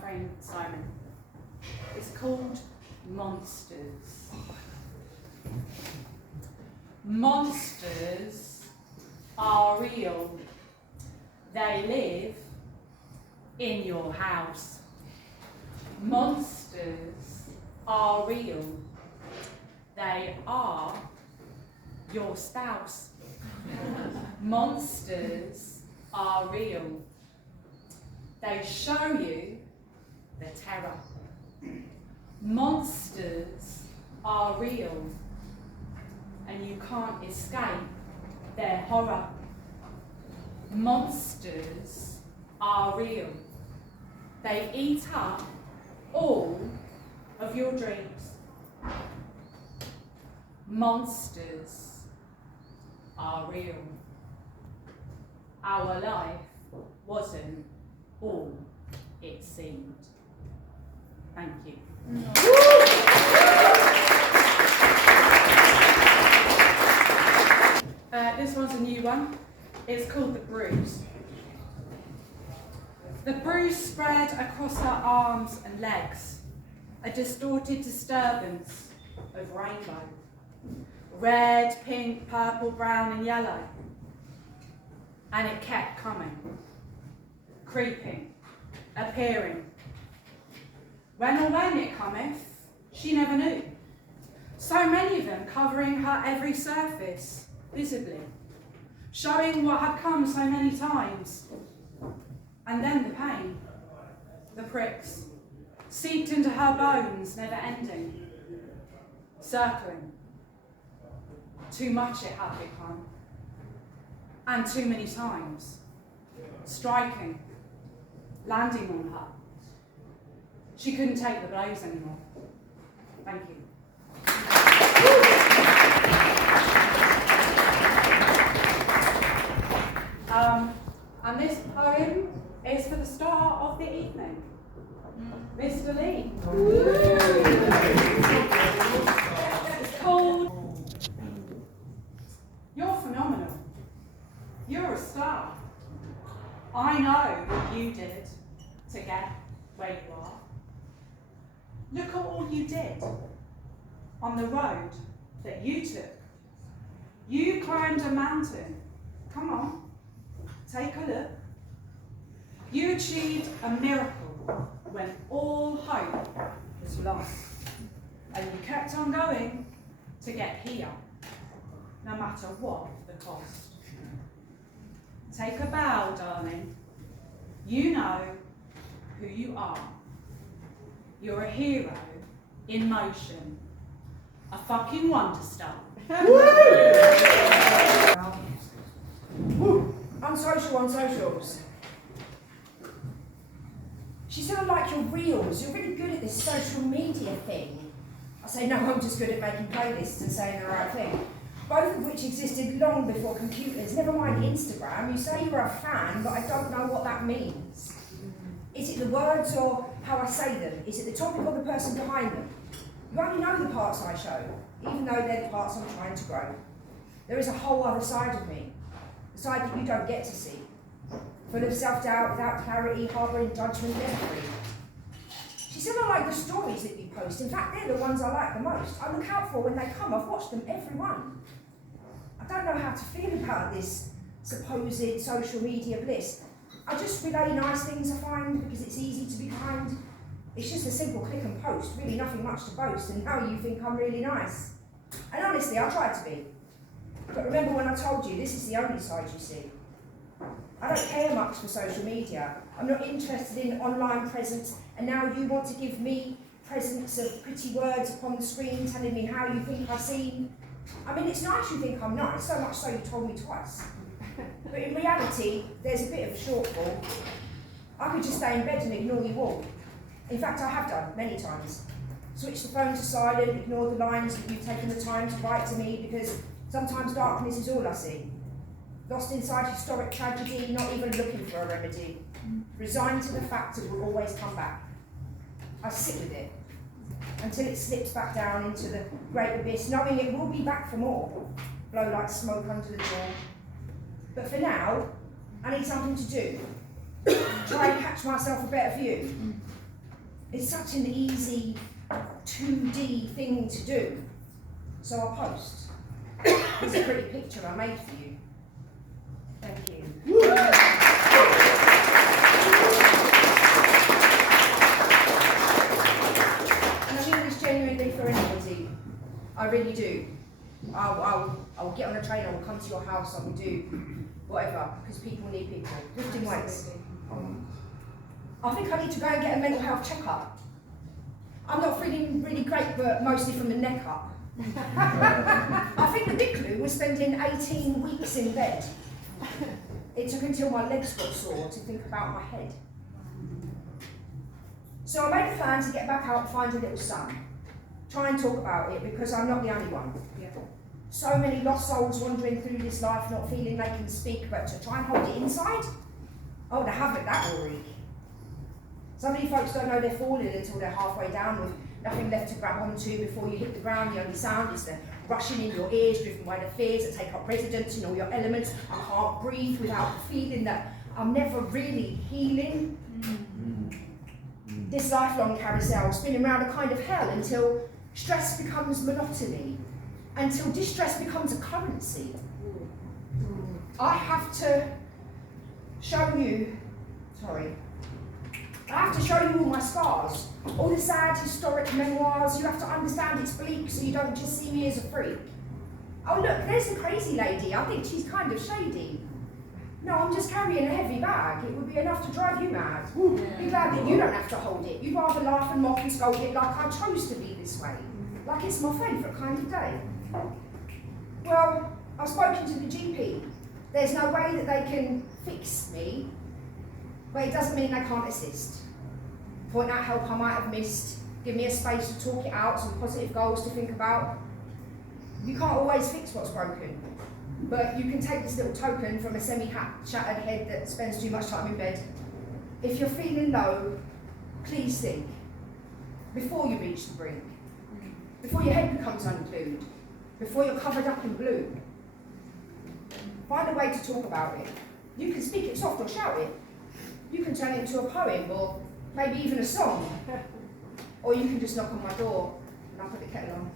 friend Simon. It's called Monsters. Monsters are real. They live in your house. Monsters are real. They are your spouse. Monsters are real. They show you the terror. Monsters are real, and you can't escape their horror. Monsters are real. They eat up all of your dreams. Monsters are real. Our life wasn't all it seemed. Thank you. This one's a new one. It's called The Bruise. The bruise spread across her arms and legs, a distorted disturbance of rainbow. Red, pink, purple, brown and yellow. And it kept coming, creeping, appearing. When it cometh, she never knew. So many of them covering her every surface, visibly, showing what had come so many times. And then the pain, the pricks, seeped into her bones, never ending, circling. Too much it had become, and too many times, striking, landing on her. She couldn't take the blows anymore. Thank you. And this poem is for the star of the evening, Mr. Lee. It's called You're Phenomenal. You're a star. I know what you did to get where you are. Look at all you did on the road that you took. You climbed a mountain. Come on, take a look. You achieved a miracle when all hope was lost. And you kept on going to get here, no matter what the cost. Take a bow, darling. You know who you are. You're a hero in motion. A fucking wonder star. Unsocial on socials. She sort of like your reels. You're really good at this social media thing. I say, no, I'm just good at making playlists and saying the right thing. Both of which existed long before computers. Never mind Instagram. You say you're a fan, but I don't know what that means. Is it the words or how I say them? Is it the topic or the person behind them? You only know the parts I show, even though they're the parts I'm trying to grow. There is a whole other side of me, the side that you don't get to see. Full of self-doubt, without clarity, harbouring judgment, never free. She said I like the stories that you post. In fact, they're the ones I like the most. I look out for when they come. I've watched them, every one. I don't know how to feel about this supposed social media bliss. I just relay nice things I find because it's easy to be kind. It's just a simple click and post, really nothing much to boast, and now you think I'm really nice. And honestly, I try to be. But remember when I told you, this is the only side you see. I don't care much for social media. I'm not interested in online presence, and now you want to give me presents of pretty words upon the screen telling me how you think I seem. I mean, it's nice you think I'm nice, so much so you told me twice. But in reality, there's a bit of a shortfall. I could just stay in bed and ignore you all. In fact, I have done, many times. Switch the phone to silent, ignore the lines that you've taken the time to write to me, because sometimes darkness is all I see. Lost inside historic tragedy, not even looking for a remedy. Resigned to the fact it will always come back. I sit with it, until it slips back down into the great abyss, knowing it will be back for more. Blow like smoke under the door. But for now, I need something to do. Try and catch myself a better view. It's such an easy 2D thing to do. So I'll post. It's a pretty picture I made for you. Thank you. And I mean this genuinely for anybody. I really do. I'll get on a train, I will come to your house, I will do whatever, because people need people. Lifting weights. I think I need to go and get a mental health checkup. I'm not feeling really great, but mostly from the neck up. I think the big clue was spending 18 weeks in bed. It took until my legs got sore to think about my head. So I made a plan to get back out and find a little son. Try and talk about it, because I'm not the only one. So many lost souls wandering through this life, not feeling they can speak, but to try and hold it inside? Oh, the havoc that will wreak. So many folks don't know they're falling until they're halfway down with nothing left to grab onto before you hit the ground. The only sound is the rushing in your ears, driven by the fears that take up residence in all your elements. I can't breathe without the feeling that I'm never really healing. This lifelong carousel, spinning round a kind of hell until stress becomes monotony, until distress becomes a currency. I have to show you all my scars, all the sad historic memoirs. You have to understand it's bleak so you don't just see me as a freak. Oh look, there's the crazy lady, I think she's kind of shady. No, I'm just carrying a heavy bag, it would be enough to drive you mad. Be glad that you don't have to hold it, you'd rather laugh and mock and scold it like I chose to be this way, like it's my favourite kind of day. Well, I've spoken to the GP. There's no way that they can fix me, but it doesn't mean they can't assist. Point out help I might have missed, give me a space to talk it out, some positive goals to think about. You can't always fix what's broken, but you can take this little token from a semi-shattered head that spends too much time in bed. If you're feeling low, please think, before you reach the brink, before your head becomes unglued, before you're covered up in blue. Find a way to talk about it. You can speak it soft or shout it. You can turn it into a poem or maybe even a song. Or you can just knock on my door and I'll put the kettle on.